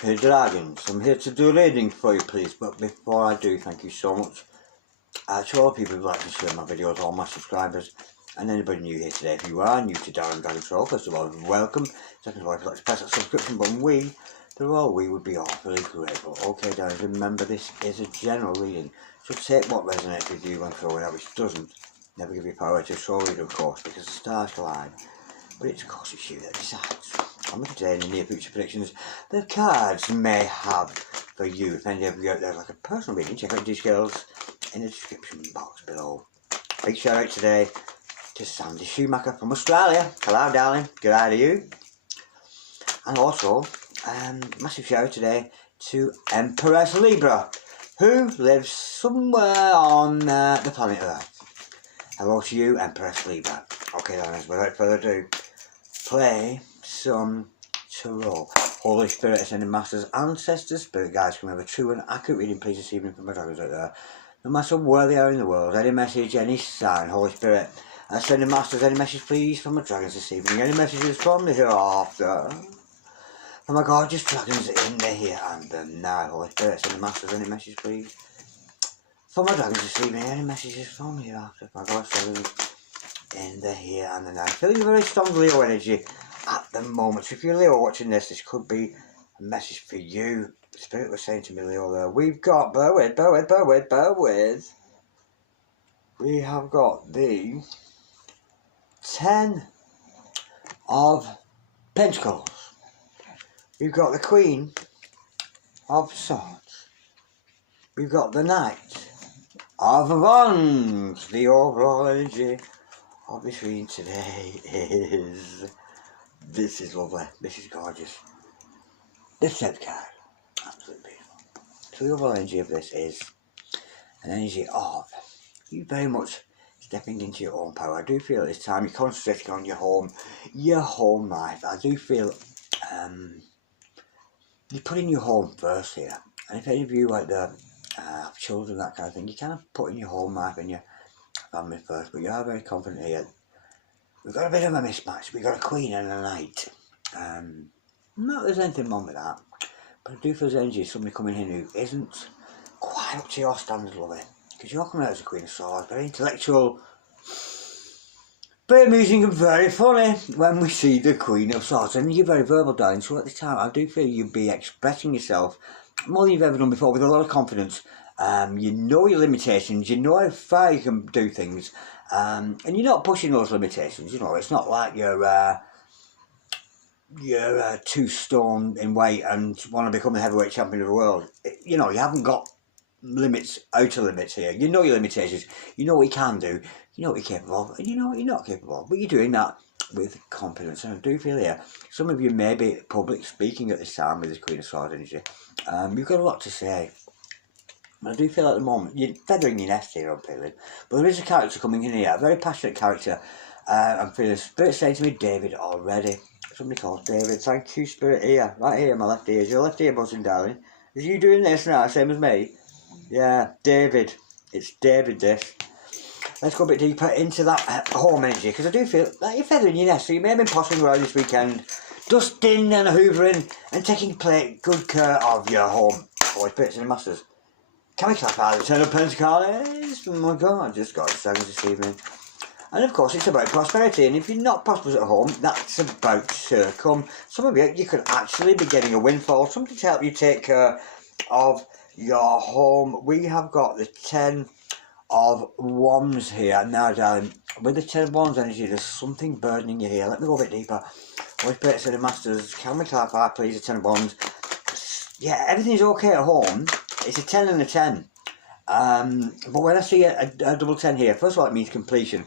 Hey Dragons, I'm here to do a reading for you please, but before I do, thank you so much to all people who like to share my videos, all my subscribers, and anybody new here today. If you are new to Darren Dragon Show, first of all, welcome. Second of all, if you'd like to press that subscription button, we would be awfully grateful. Okay Darren, remember this is a general reading, so take what resonates with you and throw it out which doesn't. Never give you power to show read, of course, because the stars collide, but it's of course it's you that decides. On the today and the near future predictions the cards may have for you. If any of you out there like a personal reading, check out details in the description box below. Big shout out today to Sandy Schumacher from Australia. Hello darling, good eye to you. And also massive shout out today to Empress Libra, who lives somewhere on the planet Earth. Hello to you, Empress Libra. Okay darlings, without further ado, play some tarot. Holy Spirit, Ascended Masters, Ancestors, Spirit Guides, can we have a true and accurate reading please this evening for my dragons out there? No matter where they are in the world, any message, any sign. Holy Spirit, Ascended Masters, any message please for my dragons this evening? Any messages from the hereafter? For my gorgeous dragons in the here and the now. Holy Spirit, Ascended Masters, any message please for my dragons this evening? Any messages from the hereafter? For my gorgeous dragons in the here and the now. Feeling very strong Leo energy at the moment. So if you're Leo watching this could be a message for you. The Spirit was saying to me, Leo, there. We've got, bear with. We have got the 10 of Pentacles. We've got the Queen of Swords. We've got the Knight of Wands. The overall energy of this reading today is, this is lovely, this is gorgeous. This set card, absolutely beautiful. So the overall energy of this is an energy of you very much stepping into your own power. I do feel at this time you're concentrating on your home life. I do feel you're putting your home first here. And if any of you like the have children, that kind of thing, you kind of putting your home life and your family first, but you are very confident here. We've got a bit of a mismatch. We've got a Queen and a Knight. Not that there's anything wrong with that, but I do feel there's energy somebody coming in who isn't quite up to your standards, lovely. Because you're coming out as a Queen of Swords, very intellectual, very amusing and very funny when we see the Queen of Swords. And you're very verbal, darling, so at this time I do feel you'll be expressing yourself more than you've ever done before with a lot of confidence. You know your limitations, you know how far you can do things, and you're not pushing those limitations. You know, it's not like you're 2 stone in weight and want to become the heavyweight champion of the world. You know, you haven't got limits, outer limits here. You know your limitations, you know what you can do, you know what you're capable of, and you know what you're not capable of, but you're doing that with confidence. And I do feel here, some of you may be public speaking at this time with this Queen of Swords energy. You've got a lot to say. I do feel at the moment, you're feathering your nest here, I'm feeling. But there is a character coming in here, a very passionate character. I'm feeling Spirit saying to me, David already. Somebody called David. Thank you, Spirit, here. Right here, my left ear. Is your left ear buzzing, darling? Is you doing this now, same as me? Yeah, David. It's David, this. Let's go a bit deeper into that home energy, because I do feel like you're feathering your nest. So you may have been pottering around this weekend, dusting and hoovering and taking good care of your home. Boy, Spirits and Masters. Can we clap out the 10 of Pentacles? Oh my God, I just got seconds this evening. And of course, it's about prosperity. And if you're not prosperous at home, that's about to come. Some of you could actually be getting a windfall, something to help you take care of your home. We have got the 10 of Wands here. Now, darling, with the 10 of Wands energy, there's something burdening you here. Let me go a bit deeper. Holy Spirit and the Masters, can we clarify, please, the 10 of Wands? Yeah, everything's okay at home. It's a 10 and a 10. But when I see a double 10 here, first of all, it means completion.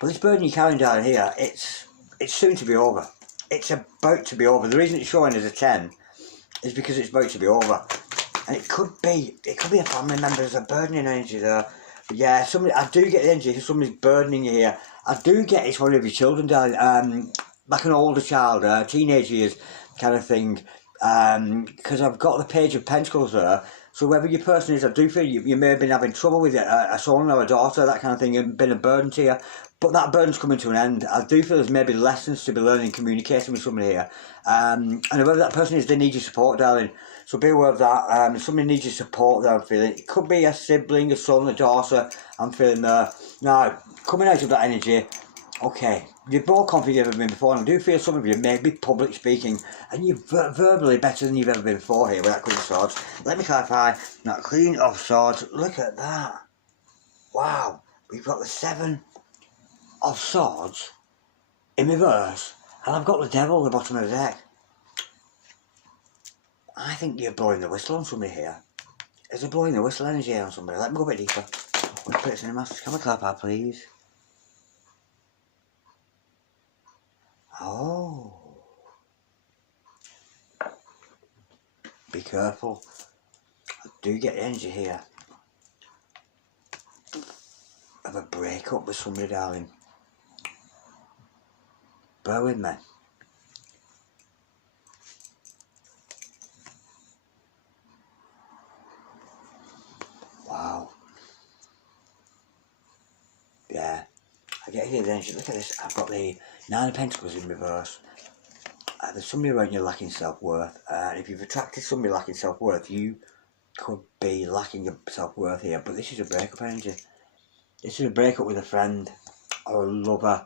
But this burden you're carrying down here, it's soon to be over. It's about to be over. The reason it's showing as a 10 is because it's about to be over. And it could be a family member. There's a burdening energy there. But yeah, I do get the energy if somebody's burdening you here. I do get it's one of your children, darling. Like an older child, teenage years kind of thing. Because I've got the Page of Pentacles there. So whoever your person is, I do feel you may have been having trouble with a son or a daughter, that kind of thing, and been a burden to you. But that burden's coming to an end. I do feel there's maybe lessons to be learning, communicating with somebody here. And whoever that person is, they need your support, darling. So be aware of that. Somebody needs your support there, I'm feeling. It could be a sibling, a son, a daughter, I'm feeling there. Now, coming out of that energy, okay, you're more confident you've ever been before, and I do feel some of you may be public speaking, and you're verbally better than you've ever been before here with that Queen of Swords. Let me clarify, that Queen of Swords, look at that. Wow, we've got the 7 of Swords in reverse, and I've got the Devil at the bottom of the deck. I think you're blowing the whistle on somebody here. Is there blowing the whistle energy on somebody? Let me go a bit deeper. Let's put it in the masters. Can we clarify, please? Oh. Be careful. I do get the energy here of a breakup with somebody, darling. Bear with me. Wow. Yeah. I get here the energy. Look at this. I've got the 9 of Pentacles in reverse. There's somebody around you lacking self-worth. If you've attracted somebody lacking self-worth, you could be lacking self-worth here. But this is a breakup energy. This is a breakup with a friend or a lover.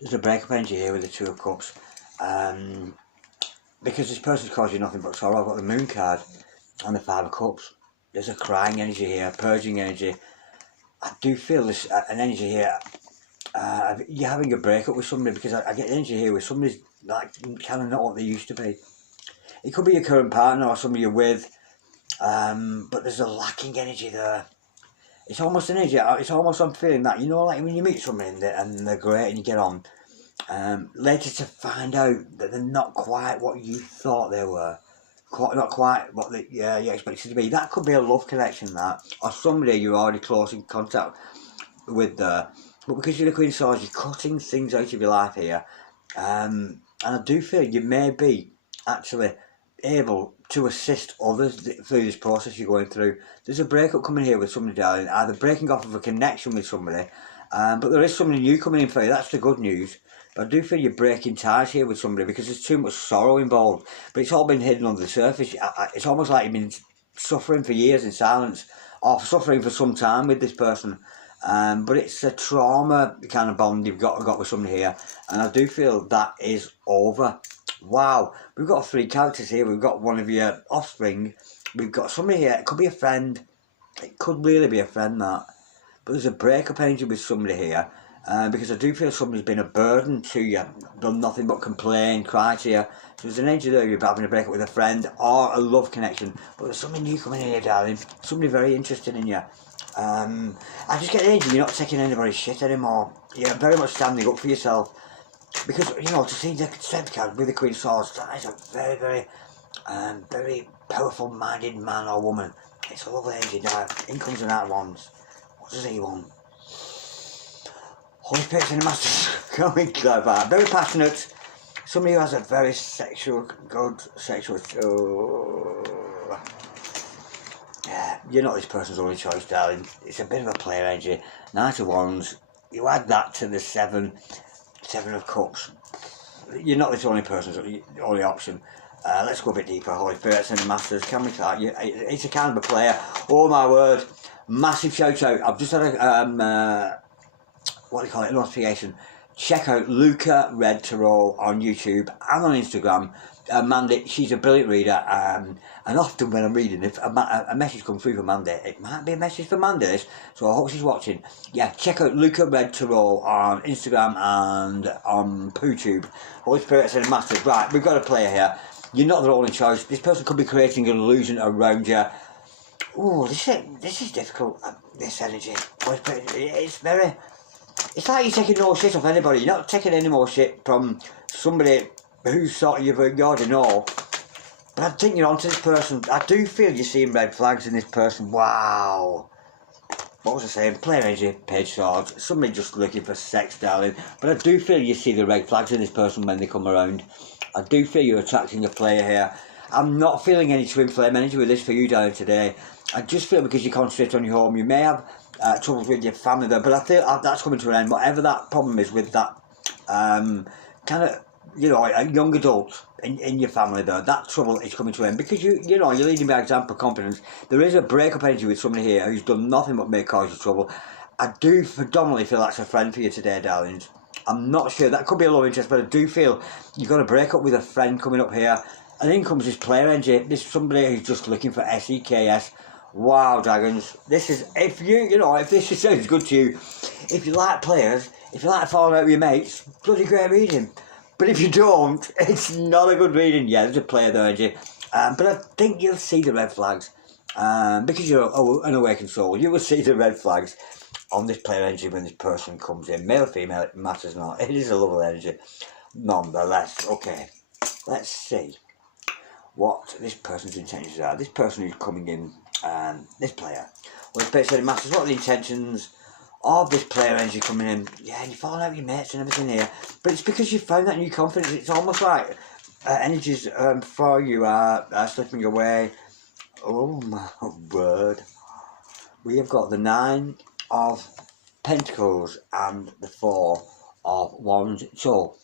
There's a breakup energy here with the 2 of Cups. Because this person's caused you nothing but sorrow. I've got the Moon card and the 5 of Cups. There's a crying energy here, purging energy. I do feel this an energy here. You're having a breakup with somebody, because I get energy here where somebody's like kind of not what they used to be. It could be your current partner or somebody you're with, but there's a lacking energy there. It's almost an energy. It's almost, I'm feeling that, you know, like when you meet somebody and they're great and you get on, later to find out that they're not quite what you thought they were. Not quite what you expected to be. That could be a love connection, that, or somebody you're already close in contact with there. But because you're the Queen of Swords, you're cutting things out of your life here. And I do feel you may be actually able to assist others through this process you're going through. There's a breakup coming here with somebody, darling, either breaking off of a connection with somebody, but there is somebody new coming in for you. That's the good news. But I do feel you're breaking ties here with somebody because there's too much sorrow involved. But it's all been hidden under the surface. It's almost like you've been suffering for years in silence, or suffering for some time with this person. But it's a trauma kind of bond you've got with somebody here, and I do feel that is over. Wow, we've got 3 characters here. We've got one of your offspring. We've got somebody here. It could be a friend. It could really be a friend, that. But there's a breakup energy with somebody here, because I do feel somebody's been a burden to you, done nothing but complain, cry to you. So there's an energy there you're having a breakup with a friend or a love connection. But there's somebody new coming in here, darling. Somebody very interested in you. I just get the energy you're not taking anybody's shit anymore. You're very much standing up for yourself. Because, you know, to see the Strength card with the Queen of Swords, that is a very, very, very powerful-minded man or woman. It's a lovely energy now. In comes the Knight of Wands. What does he want? Holy Spirit's in the Masters. Going clever. Very passionate. Somebody who has a very sexual, good sexual... Yeah, you're not this person's only choice, darling. It's a bit of a player energy. Knight of Wands. You add that to the 7 of Cups. You're not this only person's only option. Let's go a bit deeper. Holy Spirit's in the Masters. Can we start? It's a kind of a player. Oh my word. Massive shout out. I've just had a what do you call it? Notification. Check out Luca Red Tarot on YouTube and on Instagram. Mandy, she's a brilliant reader, and often when I'm reading, if a message comes through for Mandy, it might be a message for Mandy, this, so I hope she's watching. Yeah, check out Luca Red Tarot on Instagram and on PooTube. Holy Spirit's in the Masters. Right, we've got a player here. You're not the only choice. This person could be creating an illusion around you. Oh, this is difficult, this energy. Holy Spirit, it's like you're taking no shit off anybody. You're not taking any more shit from somebody who's sort of you already know. But I think you're onto this person. I do feel you're seeing red flags in this person. Wow. What was I saying? Player energy, Page Swords. Somebody just looking for sex, darling. But I do feel you see the red flags in this person when they come around. I do feel you're attracting a player here. I'm not feeling any twin flame energy with this for you, darling, today. I just feel because you concentrate on your home, you may have troubles with your family there, but I feel that's coming to an end. Whatever that problem is with that kind of, you know, a young adult in your family there, that trouble is coming to an end because you know, you're leading by example, confidence. There is a breakup energy with somebody here who's done nothing but make cause you trouble. I do predominantly feel that's a friend for you today, darlings. I'm not sure, that could be a love interest, but I do feel you've got to break up with a friend coming up here. And in comes this player energy. This is somebody who's just looking for SEKS. Wow, dragons. This is, if this sounds good to you, if you like players, if you like falling out with your mates, bloody great reading. But if you don't, it's not a good reading. Yeah, there's a player there, energy. But I think you'll see the red flags. Because you're an awakened soul, you will see the red flags on this player energy when this person comes in. Male or female, it matters not. It is a lovely energy. Nonetheless, okay, let's see what this person's intentions are. This person who's coming in, this player. Well, it's basically matters what are the intentions of this player energy coming in. Yeah, and you're falling out with your mates and everything here. But it's because you found that new confidence. It's almost like energies for you are slipping away. Oh my word. We have got the 9 of Pentacles and the 4 of Wands. So,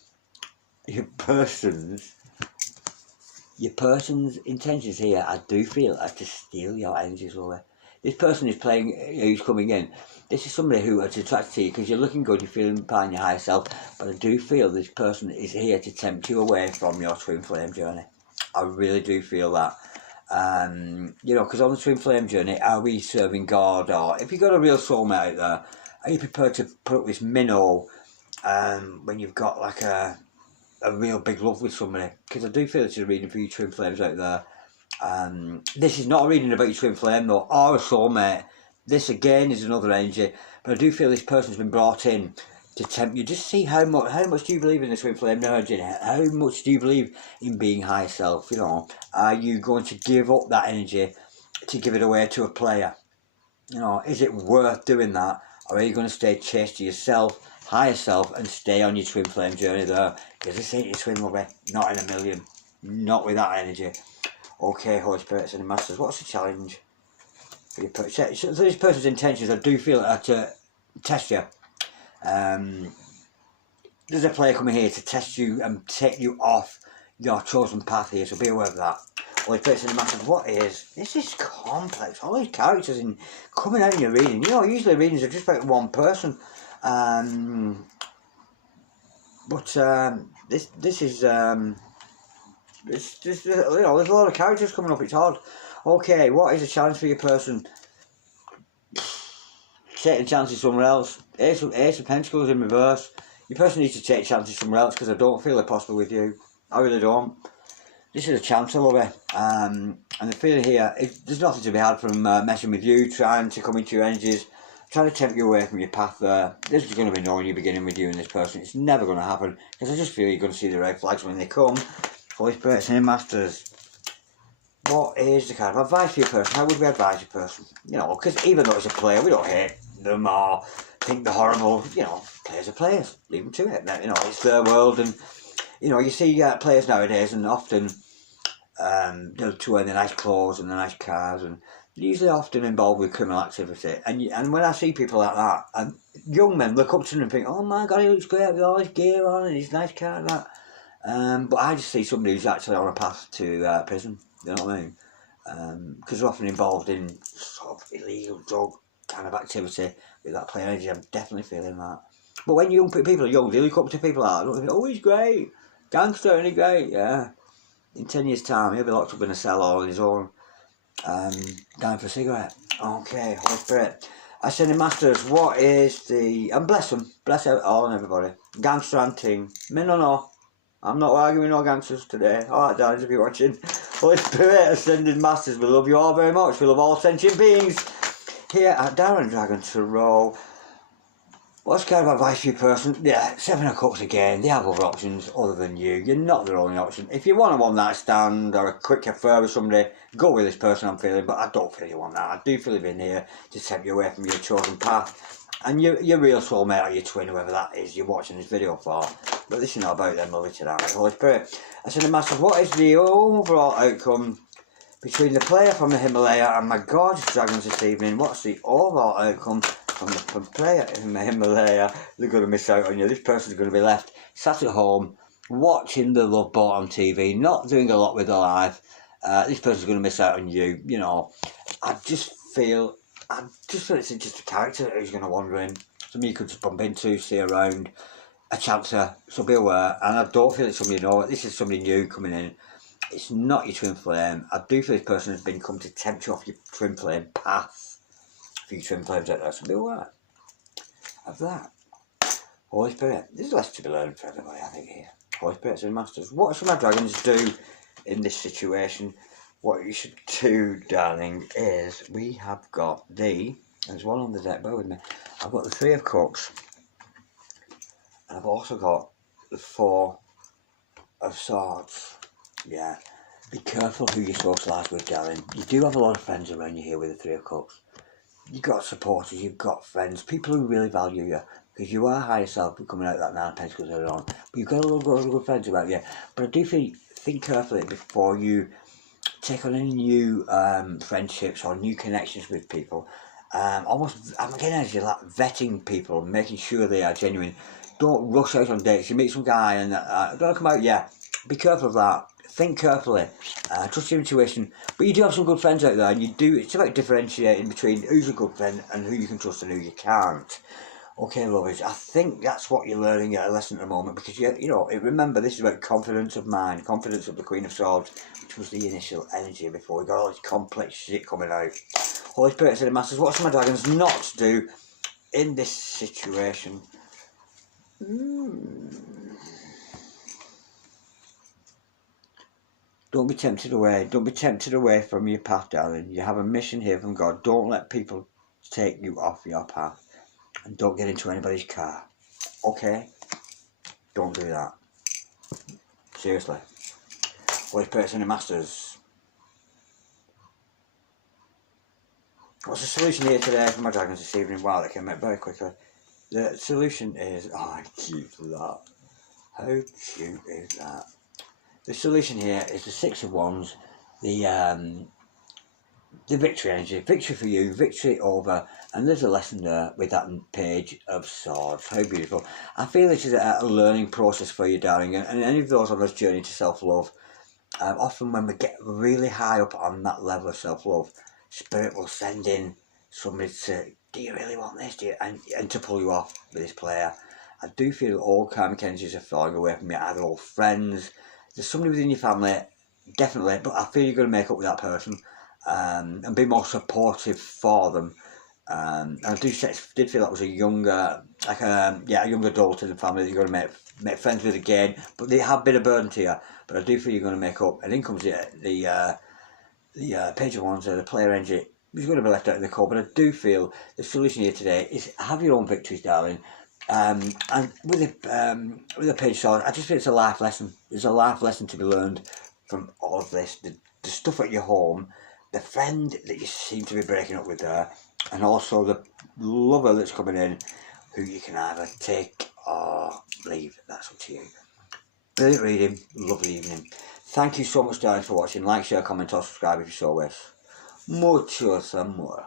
your person's intentions here, I do feel, are to steal your energies away. This person is playing, who's coming in. This is somebody who is attracted to you because you're looking good, you're feeling behind your higher self. But I do feel this person is here to tempt you away from your twin flame journey. I really do feel that. You know, because on the twin flame journey, are we serving God, or if you've got a real soulmate out there, are you prepared to put up this minnow when you've got like a real big love with somebody? Because I do feel it's a reading for you twin flames out there. This is not a reading about your twin flame though, or a soulmate. This again is another energy, but I do feel this person's been brought in to tempt you. Just see how much do you believe in the twin flame energy? How much do you believe in being higher self? You know, are you going to give up that energy to give it away to a player? You know, is it worth doing that, or are you going to stay chaste to yourself, higher self, and stay on your twin flame journey there? Because this ain't your twin lover, not in a million, not with that energy. Okay, Holy Spirits and the Masters, what's the challenge for your person? So this person's intentions, I do feel, are to test you. There's a player coming here to test you and take you off your chosen path here, so be aware of that. Holy Spirits and the Masters, what is this? Is complex. All these characters in coming out in your reading. You know, usually readings are just about one person. But this is it's you know, there's a lot of characters coming up. It's hard. Okay, what is the challenge for your person? Taking chances somewhere else. Ace of Pentacles in reverse. Your person needs to take chances somewhere else because I don't feel it possible with you. I really don't. This is a chance, I love it. And the feeling here, there's nothing to be had from messing with you, trying to come into your energies, trying to tempt you away from your path there. This is going to be no new beginning with you and this person. It's never going to happen because I just feel you're going to see the red flags when they come. Holy Spirits and Masters. What is the kind of advice for your person? How would we advise your person? You know, because even though it's a player, we don't hate them or think they're horrible. You know, players are players. Leave them to it. You know, it's their world, and you know, you see players nowadays, and often they'll wear the nice clothes and the nice cars, and they're usually often involved with criminal activity. And when I see people like that, and young men look up to them and think, "Oh my God, he looks great with all his gear on and his nice car and that." But I just see somebody who's actually on a path to prison. You know what I mean? Because they're often involved in sort of illegal drug kind of activity with that player energy. I'm definitely feeling that. But when young people are young, they look up to people like that. Don't think, oh, he's great, gangster, and he's great. Yeah. In 10 years' time, he'll be locked up in a cell all on his own, dying for a cigarette. Okay, Holy Spirit. I send the Masters, what is the... And bless them. Bless all and everybody. Gangster and ting. Me no. I'm not arguing no gangsters today. Alright, darlings, if you're watching. Holy Spirit, Ascended Masters, we love you all very much. We love all sentient beings here at Darren Dragon Tarot. What's kind of advice for your person? Yeah, 7 of Cups again. They have other options other than you. You're not their only option. If you want a one-night stand or a quick affair with somebody, go with this person I'm feeling, but I don't feel you want that. I do feel you've been here to tempt you away from your chosen path. and your real soulmate or your twin, whoever that is you're watching this video for. But this is not about them, love it tonight. Holy Spirit, I said, the Masters, what is the overall outcome between the player from the Himalaya and my gorgeous dragons this evening? What's the overall outcome from the player in the Himalaya? They're going to miss out on you. This person's going to be left sat at home watching the Love Boat on TV, not doing a lot with their life. This person's going to miss out on you. You know, I just feel it's just a character who's going to wander in. Somebody you could just bump into, see around, a chancer, so be aware. And I don't feel it's somebody you know. This is somebody new coming in. It's not your twin flame. I do feel this person has been come to tempt you off your twin flame path. For you twin flames out there, so be aware of that. Holy Spirit, there's less to be learned for everybody, I think, here. Holy Spirits and Masters, what should my dragons do in this situation? What you should do, darling, is we have got there's one on the deck, bear with me. I've got the 3 of Cups, and I've also got the 4 of Swords. Yeah, be careful who you socialise with, darling. You do have a lot of friends around you here with the 3 of Cups. You've got supporters, you've got friends, people who really value you. Because you are high yourself coming out that 9 of Pentacles earlier on. But you've got a lot of good friends around you. But I do think carefully before you take on any new friendships or new connections with people. Almost, I'm getting energy like vetting people, making sure they are genuine. Don't rush out on dates. You meet some guy and don't come out, yeah. Be careful of that. Think carefully. Trust your intuition. But you do have some good friends out there, and it's about differentiating between who's a good friend and who you can trust and who you can't. Okay, lovers, I think that's what you're learning at a lesson at the moment, because you know, remember, this is about confidence of mind, confidence of the Queen of Swords, which was the initial energy before we got all this complex shit coming out. Holy Spirits and the Masters, what should my dragons not to do in this situation? Don't be tempted away. Don't be tempted away from your path, darling. You have a mission here from God. Don't let people take you off your path. And don't get into anybody's car. Okay? Don't do that. Seriously. Holy Spirits and the Masters. What's the solution here today for my dragons this evening? Wow, that came out very quickly. The solution is... Oh, how cute is that? How cute is that? The solution here is the 6 of Wands. The victory energy, victory for you, victory over, and there's a lesson there with that Page of Swords. How beautiful. I feel this is a learning process for you, darling, and any of those on this journey to self-love, often when we get really high up on that level of self-love, Spirit will send in somebody to, do you really want this, and to pull you off with this player. I do feel all karmic energies are falling away from you, either old friends, there's somebody within your family, definitely, but I feel you're going to make up with that person. And be more supportive for them. And I did feel that was a younger, a young adult in the family that you're going to make friends with again. But they have been a burden to you. But I do feel you're going to make up. And in comes the Page of Wands, the player energy. He's going to be left out in the cold. But I do feel the solution here today is have your own victories, darling. And with the Page of Swords, I just feel it's a life lesson. There's a life lesson to be learned from all of this. The stuff at your home. The friend that you seem to be breaking up with there, and also the lover that's coming in, who you can either take or leave. That's up to you. Brilliant reading, lovely evening. Thank you so much, darling, for watching. Like, share, comment, or subscribe if you so wish. Muchos amor.